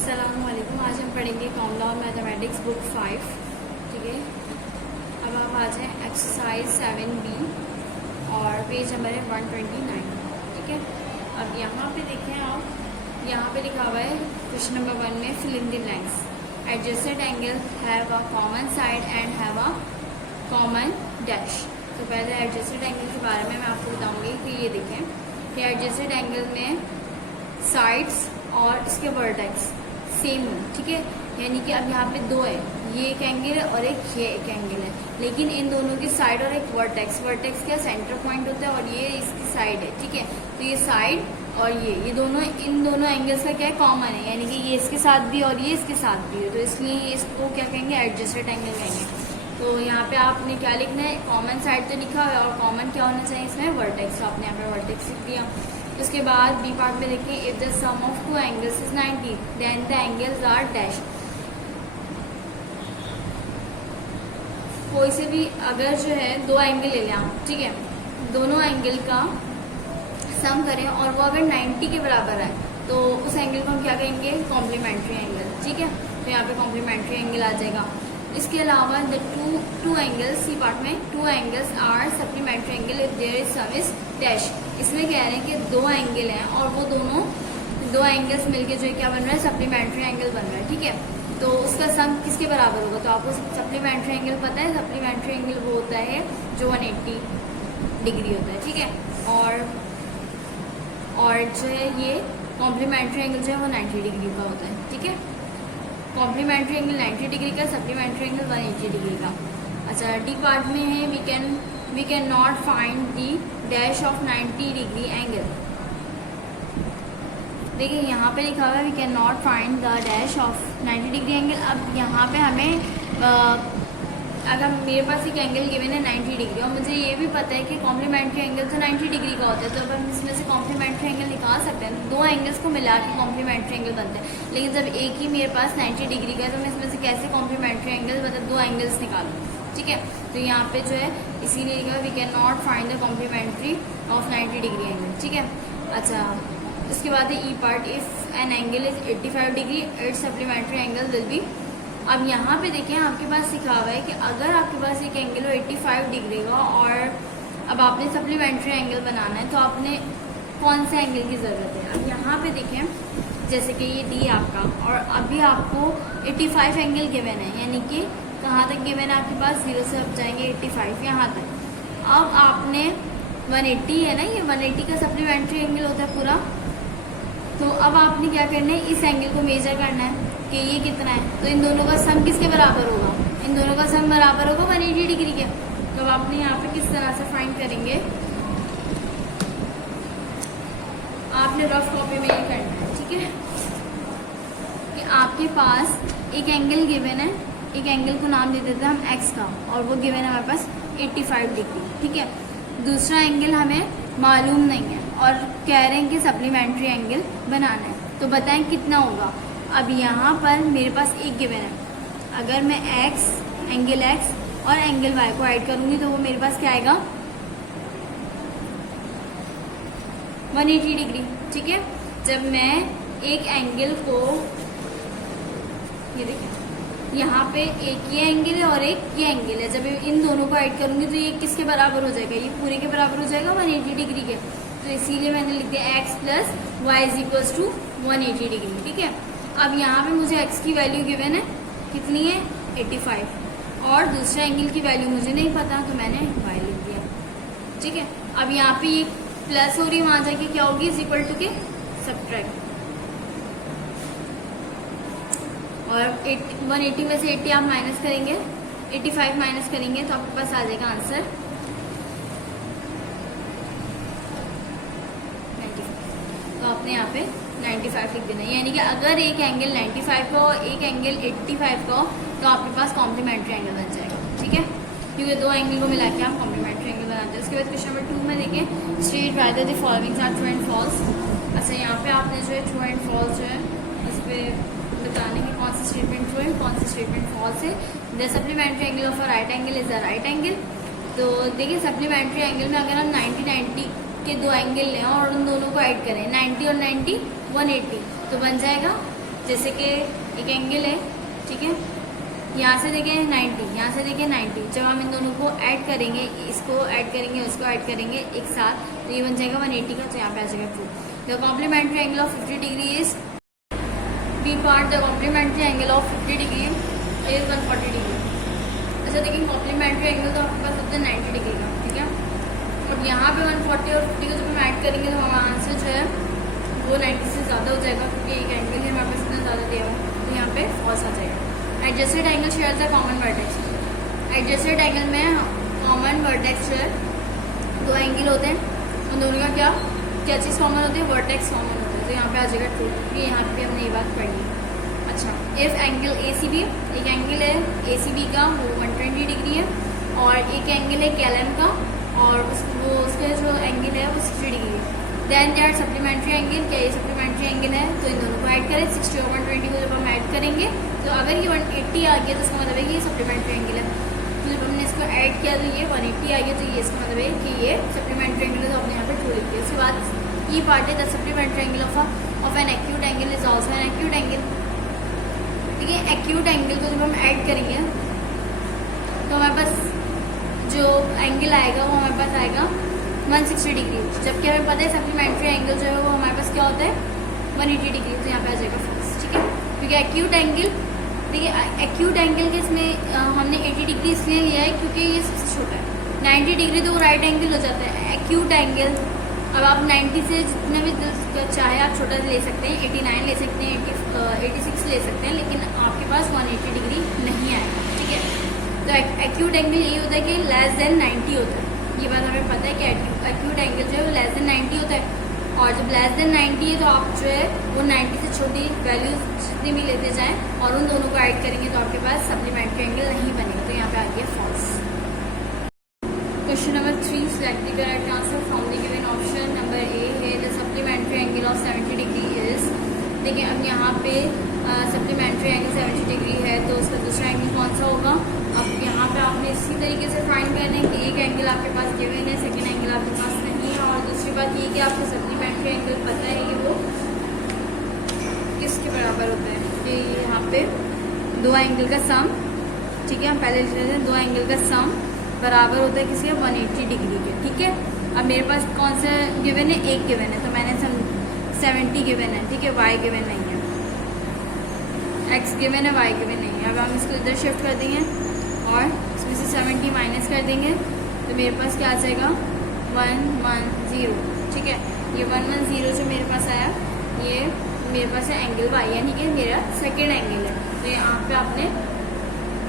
अस्सलामुअलैकुम। आज हम पढ़ेंगे कॉमन लॉ मैथमेटिक्स बुक 5। ठीक है, अब आप आ जाएँ एक्सरसाइज 7B और पेज नंबर है 129। ठीक है, अब यहाँ पे देखें आप, यहाँ पे लिखा हुआ है क्वेश्चन नंबर 1 में fill in the blanks. Adjusted angle have a common side and have a common dash. तो पहले एडजस्टेड एंगल के बारे में मैं आपको बताऊँगी कि ये देखें कि एडजस्टेड एंगल में साइड्स और इसके वर्टेक्स सेम हो। ठीक है, यानी कि अब यहाँ पे दो है, ये एक एंगल है और ये एक एंगल है, लेकिन इन दोनों की साइड और एक वर्टेक्स क्या सेंटर पॉइंट होता है और ये इसकी साइड है। ठीक है, तो ये साइड और ये दोनों, इन दोनों एंगल्स का क्या है, कॉमन है, यानी कि ये इसके साथ भी और ये इसके साथ भी है, तो इसलिए इसको क्या कहेंगे, एडजस्टेड एंगल कहेंगे। तो यहाँ पे आपने क्या लिखना है, कॉमन साइड तो लिखा है और कॉमन क्या होना चाहिए इसमें, वर्टेक्स। तो आपने यहाँ पे वर्टेक्स लिख दिया। उसके बाद बी पार्ट में लिखें if the sum of two angles is 90 then the angles are dash. कोई से भी अगर जो है दो एंगल ले लें आप, ठीक है, दोनों एंगल का सम करें और वो अगर 90 के बराबर है तो उस एंगल को हम क्या कहेंगे, कॉम्प्लीमेंट्री एंगल। ठीक है, तो यहाँ पे कॉम्प्लीमेंट्री एंगल आ जाएगा। इसके अलावा the two angles, C part में two angles are supplementary angle if their sum is dash डैश। इसमें कह रहे हैं कि दो एंगल हैं और वो दोनों दो एंगल्स मिलके जो क्या बन रहा है, सप्लीमेंट्री एंगल बन रहा है। ठीक है, तो उसका सम किसके बराबर होगा, तो आपको सप्लीमेंट्री एंगल पता है, सप्लीमेंट्री एंगल वो होता है जो 180 डिग्री होता है। ठीक है, और जो है ये कॉम्प्लीमेंट्री एंगल जो है वो 90 डिग्री का होता है। ठीक है, कॉम्प्लीमेंट्री एंगल 90 डिग्री का, सप्लीमेंट्री एंगल 180 डिग्री का। अच्छा, डी पार्ट में है we can not find the dash of 90 degree angle. देखिए यहाँ पे लिखा हुआ है we can not find the dash of 90 degree angle. अब यहाँ पे हमें अगर मेरे पास एक एंगल गिवन है 90 डिग्री और मुझे ये भी पता है कि कॉम्प्लीमेंट्री एंगल तो 90 डिग्री का होता है, तो अब हम इसमें से कॉम्प्लीमेंट्री एंगल निकाल सकते हैं। दो एंगल्स को मिला के कॉम्प्लीमेंट्री एंगल बनते हैं, लेकिन जब एक ही मेरे पास 90 डिग्री का है तो मैं इसमें से कैसे कॉम्प्लीमेंट्री एंगल, मतलब दो एंगल्स निकालूँ। ठीक है, तो यहाँ पे जो है इसीलिए लिखा we can not find the complementary of 90 degree angle. ठीक है, अच्छा, उसके बाद है E part, if an angle is 85 degree it's supplementary angle will be. अब यहाँ पे देखिए आपके पास लिखा हुआ है कि अगर आपके पास एक एंगल हो 85 डिग्री का और अब आपने सप्लीमेंट्री एंगल बनाना है तो आपने कौन से एंगल की ज़रूरत है। अब यहाँ पे देखें जैसे कि ये डी आपका और अभी आपको 85 एंगल गिवन है, यानी कि कहाँ तक गिवन है आपके पास, 0 से अब जाएंगे 85 यहाँ तक। अब आपने 180 है ना, ये 180 का सप्लीमेंट्री एंगल होता है पूरा, तो अब आपने क्या करना है, इस एंगल को मेजर करना है कि ये कितना है, तो इन दोनों का सम किसके बराबर होगा, इन दोनों का सम बराबर होगा 180 डिग्री के। तो आपने यहाँ पे किस तरह से फाइंड करेंगे, आपने रफ कॉपी में ये करना है। ठीक है, कि आपके पास एक एंगल गिवन है, एक एंगल को नाम दे देते हैं हम एक्स का और वो गिवन है हमारे पास 85 डिग्री। ठीक है, दूसरा एंगल हमें मालूम नहीं है और कह रहे हैं कि सप्लीमेंट्री एंगल बनाना है, तो बताएं कितना होगा। अब यहाँ पर मेरे पास एक गिवन है, अगर मैं एंगल एक्स और एंगल वाई को ऐड करूँगी तो वो मेरे पास क्या आएगा, 180 डिग्री। ठीक है, जब मैं एक एंगल को, ये देखिए यहाँ पे एक ये एंगल है और एक ये एंगल है, जब इन दोनों को ऐड करूँगी तो ये किसके बराबर हो जाएगा, ये पूरे के बराबर हो जाएगा 180 डिग्री के। तो इसीलिए मैंने लिख दिया X plus Y is equals to 180 degree. ठीक है, अब यहाँ पे मुझे x की वैल्यू गिवन है, कितनी है, 85, और दूसरे एंगल की वैल्यू मुझे नहीं पता तो मैंने y लिख दिया। ठीक है, अब यहाँ पे ये प्लस हो रही है, वहाँ जाके क्या होगी, इज इक्वल टू के सब्ट्रैक्ट, और 180 में से 80 आप माइनस करेंगे, 85 माइनस करेंगे तो आपके पास आ जाएगा आंसर 95। तो आपने यहाँ पे 95 लिख देना है, यानी कि अगर एक एंगल 95 का हो, एक एंगल 85 का हो, तो आपके पास कॉम्प्लीमेंट्री एंगल बन जाएगा। ठीक है, क्योंकि दो एंगल को मिला के हम कॉम्प्लीमेंट्री एंगल बनाते हैं। उसके बाद क्वेश्चन नंबर 2 में देखें, state whether the following are true and false. अच्छा, यहाँ पे आपने जो है ट्रू एंड फॉल्स जो है इस पर बताने की कौन सी स्टेटमेंट ट्रू है, कौन सी स्टेटमेंट फॉल्स है। The supplementary angle of a right angle is a right angle. तो देखिए सप्लीमेंट्री एंगल में अगर हम 90 के दो एंगल लें और उन दोनों को ऐड करें, 90 और 90 180, तो बन जाएगा जैसे कि एक एंगल है, ठीक है, यहाँ से देखें 90, यहाँ से देखें 90। जब हम इन दोनों को ऐड करेंगे, इसको ऐड करेंगे, उसको ऐड करेंगे एक साथ, तो ये बन जाएगा 180 का, तो यहाँ पे आ जाएगा true. The complementary angle of 50 degree is B part the complementary angle of 50 degree is 140 degree. अच्छा देखिए, कॉम्प्लीमेंट्री एंगल तो आपके पास होता है 90 डिग्री का, ठीक है, और यहाँ पे 140 और 50 को जब हम ऐड करेंगे तो हमारा आंसर जो है वो 90 से ज़्यादा हो जाएगा, क्योंकि एक एंगल है हमारे पास इतना ज़्यादा दिया हुआ, तो यहाँ पे फॉल्स आ जाएगा। Adjusted angle share the common vertex. Adjusted angle में कॉमन वर्टेक्स जो है, दो एंगल होते हैं, उन दोनों का क्या चीज़ कॉमन होती है, वर्टेक्स कॉमन होता है, तो यहाँ पे आ जाएगा ट्रू, क्योंकि यहाँ पे हमने ये बात पढ़ी है। अच्छा, if angle A C B, एक एंगल है ए सी बी का, वो 120 डिग्री है, और एक एंगल है कैलम का, और उसका जो एंगल है वो 60 डिग्री है। Then they are supplementary angle, क्या ये सप्लीमेंट्री एंगल है, तो इन दोनों को ऐड करें, 60 और 120 को जब हम ऐड करेंगे, तो अगर ये 180 आ गया तो इसका मतलब है कि ये सप्लीमेंट्री एंगल है, तो जब हमने इसको ऐड किया तो ये 180 आ गया, तो ये इसका मतलब है कि ये सप्लीमेंट्री एंगल है, तो आपने यहाँ पर ट्रू लिख दिया। उसके बाद ये पार्ट है the supplementary angle of an acute angle is also an acute angle. ठीक है, एक्यूट एंगल को जब हम ऐड करेंगे तो हमारे पास जो एंगल आएगा वो हमारे पास आएगा 160 डिग्री, जबकि हमें पता है सप्लीमेंट्री एंगल जो है वो हमारे पास क्या होता है 180 डिग्री, तो यहाँ पे आ जाएगा फॉल्स। ठीक है, क्योंकि एक्यूट एंगल, देखिए एक्यूट एंगल के इसमें हमने 80 डिग्री इसलिए लिया है क्योंकि ये सबसे छोटा है, 90 डिग्री तो वो राइट एंगल हो जाता है। एक्यूट एंगल अब आप 90 से जितना भी चाहे आप छोटा ले सकते हैं, 89 ले सकते हैं, 86 ले सकते हैं, लेकिन आपके पास 180 डिग्री नहीं आएगा। ठीक है, तो एक्यूट एंगल यही होता है कि लेस देन 90 होता है, ये बात हमें पता है कि एक्यूट एंगल जो है वो लेस देन 90 होता है, और जब लेस देन 90 है तो आप जो है वो 90 से छोटी वैल्यूज जितनी भी लेते जाएं और उन दोनों को ऐड करेंगे तो आपके पास सप्लीमेंट्री एंगल नहीं बनेगा, तो यहाँ पे आ गया false. Question number 3, select the correct answer from the given option. Number A है the supplementary angle of 70 degree is, देखिए अब यहाँ पे सप्लीमेंट्री एंगल 70 डिग्री है, तो उसका दूसरा एंगल कौन सा होगा। अब यहाँ पे आपने इसी तरीके से फाइंड करना है कि एक एंगल आपके पास गिवन है, सेकंड एंगल आपके पास नहीं है, और दूसरी बात ये कि आपको सप्लीमेंट्री एंगल पता है कि वो किसके बराबर होता है, कि यहाँ पे दो एंगल का सम, ठीक है, हम पहले लिख रहे थे दो एंगल का सम बराबर होता है किसी 180 डिग्री के। ठीक है, अब मेरे पास कौन सा गिवन है, एक गिवन है, तो मैंने 70 गिवन है, ठीक है, वाई गिवन नहीं है, एक्स गिवन है, वाई गिवन नहीं है। अब हम इसको इधर शिफ्ट कर देंगे और इसमें से 70 माइनस कर देंगे, तो मेरे पास क्या आ जाएगा 110। ठीक है, ये 110 जो मेरे पास आया, ये मेरे पास है एंगल वाई, यानी कि मेरा सेकेंड एंगल है, तो यहाँ पे आपने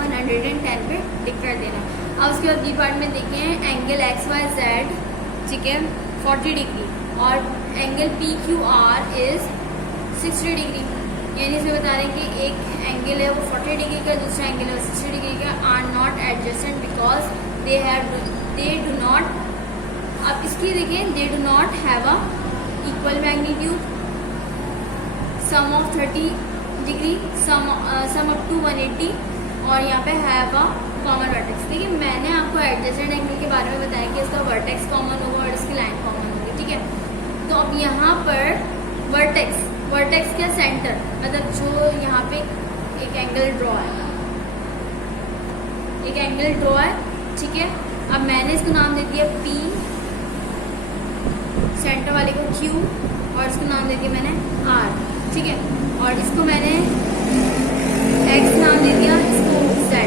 110 पे टिक कर देना। अब उसके बाद बी पार्ट में देखें एंगल एक्स वाई जेड, ठीक है, 40 डिग्री, और angle P Q R is 60 degree, यानी इसमें बता रहे हैं कि एक एंगल है वो 40 डिग्री का, दूसरा एंगल है 60 डिग्री का, are not adjusted because they do not, अब इसकी देखिए they do not have a equal magnitude, sum of 30 degree, sum up to 180, और यहाँ पे हैव अ कॉमन वर्टेक्स। देखिए मैंने आपको एडजस्टेड एंगल के बारे में बताया कि इसका वर्टेक्स कॉमन होगा और इसकी लाइन कॉमन होगी। ठीक है, तो अब यहाँ पर वर्टेक्स क्या, सेंटर, मतलब जो यहाँ पे एक एंगल ड्रॉ है, एक एंगल ड्रॉ है, ठीक है। अब मैंने इसको नाम दे दिया P, सेंटर वाले को Q, और इसको नाम दे दिया मैंने R, ठीक है, और इसको मैंने X नाम दे दिया, इसको Z।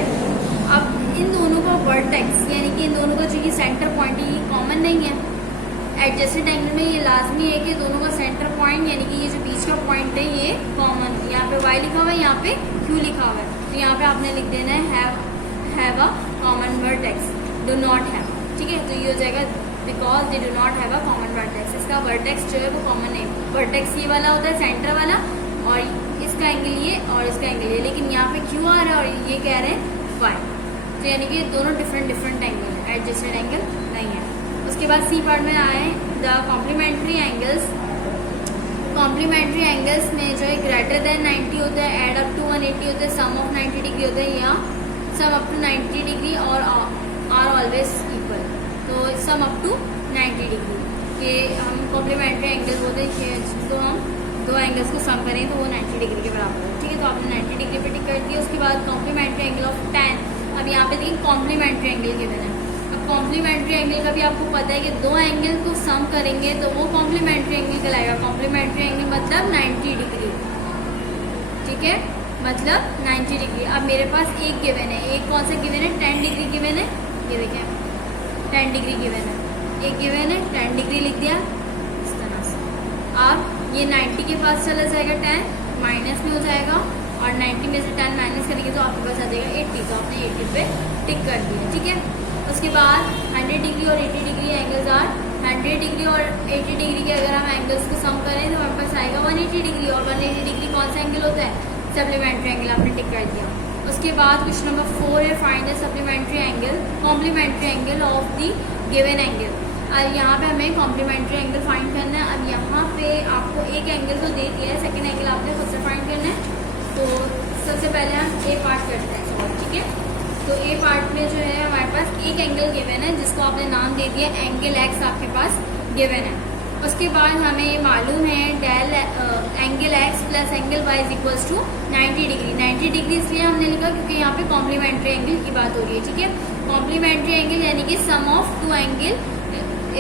अब इन दोनों का वर्टेक्स, यानी कि इन दोनों का जो ये सेंटर पॉइंट है ये कॉमन नहीं है। एडजस्टेड एंगल में ये लाजमी है कि दोनों का सेंटर पॉइंट, यानी कि ये जो बीच का पॉइंट है ये कॉमन, यहाँ पे Y लिखा हुआ है, यहाँ पे Q लिखा हुआ है, तो यहाँ पे आपने लिख देना है have a common vertex, do not have. ठीक है, तो ये हो जाएगा because they do not have a common vertex. इसका वर्टेक्स जो है वो कॉमन नहीं, वर्टेक्स ये वाला होता है सेंटर वाला, और इसका एंगल ये और इसका एंगल ये, लेकिन यहाँ पे क्यू आ रहा है और ये कह रहे हैं वाई, तो यानी कि दोनों डिफरेंट एंगल है, एडजस्टेड एंगल नहीं है। उसके बाद सी पार्ट में आए the complementary angles. Complementary angles में जो है ग्रेटर देन 90 होता है, एड अप टू 180 होता है, सम ऑफ 90 डिग्री होता है, या सम अप टू 90 डिग्री और आर ऑलवेज इक्वल, तो सम अप टू 90 डिग्री के हम कॉम्प्लीमेंट्री एंगल बोलते हैं, जिसको हम दो एंगल्स को सम करें तो वो 90 डिग्री के बराबर है। ठीक है, तो आपने 90 डिग्री पे टिक कर दिया। उसके बाद कॉम्प्लीमेंट्री एंगल ऑफ tan। अब यहाँ पे देखिए कॉम्प्लीमेंट्री एंगल गिवन है। अब कॉम्प्लीमेंट्री एंगल का भी आपको पता है कि दो एंगल को सम करेंगे तो वो कॉम्प्लीमेंट्री एंगल कहलाएगा। कॉम्प्लीमेंट्री एंगल मतलब 90 डिग्री। ठीक है, मतलब 90 डिग्री। अब मेरे पास एक गिवन है, एक कौन सा गिवन है, 10 डिग्री गिवन है। ये देखें 10 डिग्री गिवन है, एक गिवन है 10 डिग्री लिख दिया इस तरह से। अब ये 90 के पास चला जाएगा, 10 माइनस में हो जाएगा और 90 में से 10 माइनस करेंगे तो आपके पास आ जाएगा 80। तो आपने 80 पे टिक कर दिया। ठीक है, उसके बाद 100 डिग्री और 80 डिग्री एंगल्स आर 100 डिग्री और 80 डिग्री के अगर हम एंगल्स को सम करें तो हमारे पास आएगा 180 डिग्री। और 180 डिग्री कौन सा एंगल होता है, सप्लीमेंट्री एंगल। आपने टिक कर दिया। उसके बाद क्वेश्चन नंबर 4 है, find the supplementary angle complementary angle of the given angle. अब यहाँ पे हमें कॉम्प्लीमेंट्री एंगल फाइंड करना है। अब यहाँ पे आपको एक एंगल तो दे दिया है, सेकंड एंगल आपने खुद से फाइंड करना है। तो सबसे पहले हम ए पार्ट करते हैं सॉल्व। ठीक है, तो ए पार्ट में जो है हमारे पास एक एंगल गिवन है जिसको आपने नाम दे दिया एंगल एक्स आपके पास गिवन है। उसके बाद हमें ये मालूम है del angle X plus angle Y is equals to 90 degree. 90 degree इसलिए हमने लिखा क्योंकि यहाँ पे कॉम्प्लीमेंट्री एंगल की बात हो रही है। ठीक है, कॉम्प्लीमेंट्री एंगल यानी कि sum of two angle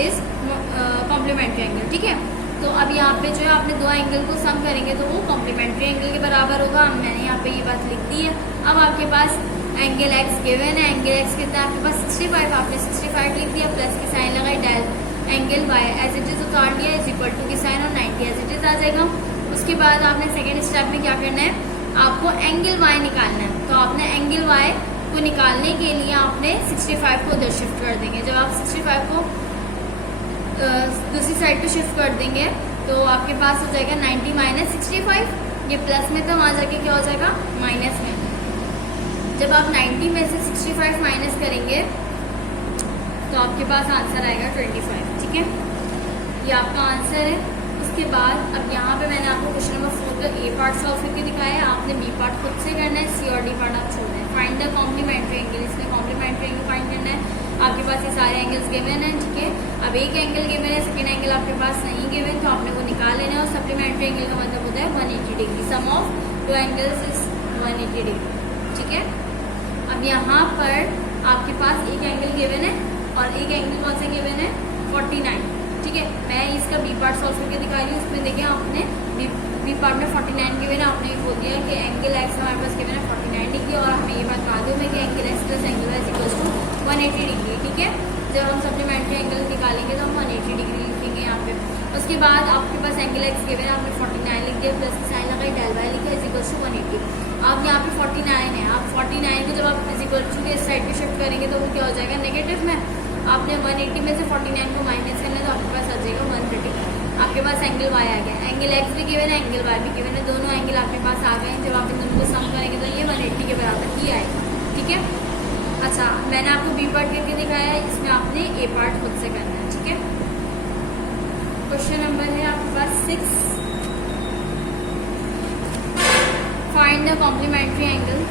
is complementary angle. ठीक है, तो अब यहाँ पे जो है आपने दो एंगल को सम करेंगे तो वो कॉम्प्लीमेंट्री एंगल के बराबर होगा। मैंने यहाँ पे ये बात लिख दी है। अब आपके पास एंगल एक्स गिवन है, एंगल एक्स कितना आपके पास 65, आपने 65 लिख दिया, प्लस की साइन लगाई, del angle Y as it is उतार दिया इज इक्वल टू की साइन और 90 एज इट इज आ जाएगा। उसके बाद आपने सेकेंड स्टेप में क्या करना है, आपको एंगल वाई निकालना है। तो आपने एंगल वाई को निकालने के लिए आपने 65 को उधर शिफ्ट कर देंगे। जब आप 65 को दूसरी साइड पे शिफ्ट कर देंगे तो आपके पास हो जाएगा 90 माइनस 65। ये प्लस में था, वहाँ जाके क्या हो जाएगा माइनस में। जब आप 90 में से 65 माइनस करेंगे तो आपके पास आंसर आएगा 25। ठीक है, ये आपका आंसर है। उसके बाद अब यहाँ पे मैंने आपको क्वेश्चन नंबर 4 का ए पार्ट सॉल्व करके दिखाया है। आपने बी पार्ट खुद से करना है, सी और डी पार्ट आप छोड़ दें। फाइंड द कॉम्प्लीमेंट्री एंगल, इसमें कॉम्प्लीमेंट्री एंगल फाइंड करना है। आपके पास ये सारे एंगल्स गिवन हैं। ठीक है, अब एक एंगल गिवन है, सेकेंड एंगल आपके पास नहीं गिवन तो आपने वो निकाल लेना है। और सप्लीमेंट्री एंगल का मतलब होता है 180 degree. Sum of two angles is 180 degree. ठीक है, अब यहाँ पर आपके पास एक एंगल गिवन है और एक एंगल कौन सा गिवन है 49। ठीक है, मैं इसका बी पार्ट सॉल्व करके दिखा रही हूँ। उसमें देखिए आपने बी पार्ट में 49 गिवन है, आपने बोल दिया कि एंगल एक्स हमारे पास गिवन है 49 डिग्री और हमें ये बात मालूम है कि angle X plus angle Y is equals to 180 degree. ठीक है, जब हम सप्लीमेंट्री एंगल निकालेंगे तो हम 180 डिग्री लिखेंगे यहाँ पे। उसके बाद आपके पास एंगल एक्स गिवन है, आपने 49 लिख दिया, प्लस की साइन लगाई, डेल वाई लिखा इज इक्वल्स टू 180। अब यहाँ पे 49 है, आप 49 को जब आप इज इक्वल टू के इस साइड पे शिफ्ट करेंगे तो वो क्या हो जाएगा नेगेटिव में। आपने 180 में से 49 को माइनस करना है तो आपके पास आ जाएगा 130। आपके पास एंगल वाई आ गया, एंगल एक्स भी गिवन है, एंगल वाई भी गिवन है, दोनों एंगल आपके पास आ गए। जब आप इन दोनों को सम करेंगे तो ये 180 के बराबर ही आएगा। ठीक है, अच्छा मैंने आपको बी पार्ट करके दिखाया है, इसमें आपने ए पार्ट खुद से करना है। ठीक है, क्वेश्चन नंबर है आपके पास 6, फाइंड द कॉम्प्लीमेंट्री एंगल।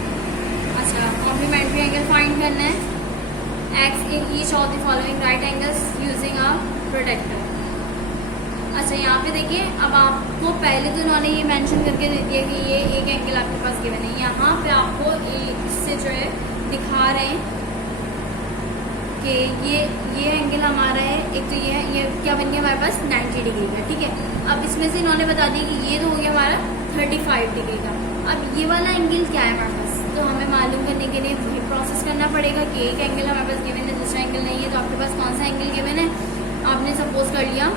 अच्छा, कॉम्प्लीमेंट्री एंगल फाइंड करना है X in each of the following right angles using a protractor. अच्छा, यहाँ पे देखिए, अब आपको पहले तो उन्होंने ये मेंशन करके दे दिया कि ये एक एंगल आपके पास गिवन है। यहाँ पे आपको इससे जो है दिखा रहे हैं कि ये एंगल हमारा है, एक तो ये क्या बन गया हमारे पास 90 डिग्री का। ठीक है, अब इसमें से इन्होंने बता दिया कि ये तो हो गया हमारा 35 डिग्री का। अब ये वाला एंगल क्या है हमारे पास, तो हमें मालूम करने के लिए वही प्रोसेस करना पड़ेगा कि एक एंगल हमारे पास गिवन है, दूसरा एंगल नहीं है। तो आपके पास कौन सा एंगल गिवन है, आपने सपोज कर लिया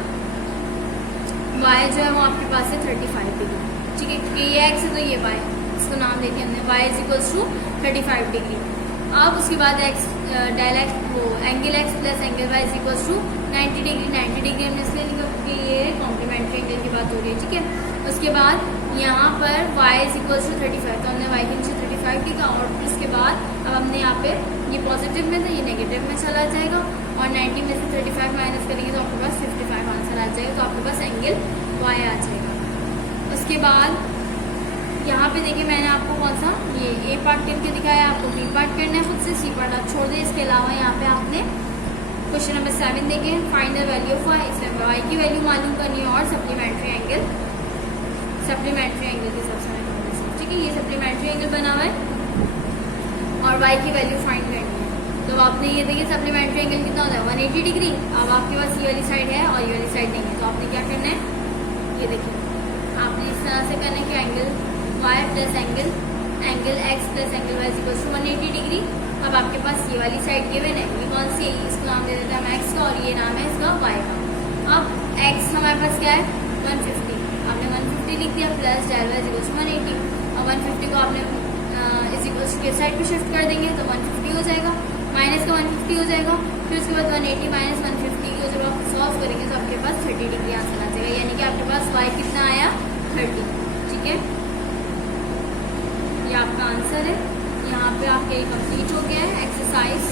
y जो है वो आपके पास है 35 डिग्री। ठीक है, क्योंकि ये x है तो ये y, इसको नाम देते हैं हमने y is equals to 35 degree. अब उसके बाद x डेल एक्स वो angle x plus angle y is equals to 90 degree. 90 degree हमने इसलिए लिखा क्योंकि ये कॉम्प्लीमेंट्री एंगल की बात हो रही है। ठीक है, उसके बाद यहाँ पर y इज इक्वल्स टू 35, तो हमने y के नीचे 35 लिखा और उसके बाद अब हमने यहाँ पे ये पॉजिटिव में था, ये नेगेटिव में चला जाएगा और 90 में से 35 माइनस करेंगे तो आपके पास 55 आंसर आ जाएगा। तो आपके पास एंगल y आ जाएगा। उसके बाद यहाँ पे देखिए मैंने आपको कौन सा ये ए पार्ट करके दिखाया, आपको बी पार्ट करना है खुद से, सी पार्ट आप छोड़ दें। इसके अलावा यहाँ पे आपने क्वेश्चन नंबर 7 देखें, find the value of y। इसमें y की वैल्यू मालूम करनी है और सप्लीमेंट्री एंगल सप्लीमेंट्री एंगल के हिसाब से हमें करना है। ठीक है, ये सप्लीमेंट्री एंगल बना हुआ है और y की वैल्यू फाइंड करनी है। तो आपने ये देखिए सप्लीमेंट्री एंगल कितना होता है 180 डिग्री। अब आपके पास ये वाली साइड है और ये वाली साइड नहीं है, तो आपने क्या करना है, ये देखिए आपने इस तरह से करना है कि angle y plus angle x plus angle y equals to 180 degree. अब आपके पास ये वाली साइड गिवन है, ये कौन सी है, इसको नाम दे देते हैं हम x का और ये नाम है इसका y का। अब x हमारे पास क्या है 150, आपने 150 लिख दिया plus del y equals to 180 और 150 को आपने इस इक्वल्स के साइड पे शिफ्ट कर देंगे तो 150 हो जाएगा, माइनस का 150 हो जाएगा, फिर उसके बाद 180 माइनस 150 को जब आप सॉल्व करेंगे तो आपके पास 30 डिग्री आंसर आ जाएगा, यानी कि आपके पास y कितना आया 30। ठीक है, ये आपका आंसर है। यहाँ पे आपके कंप्लीट हो गया है एक्सरसाइज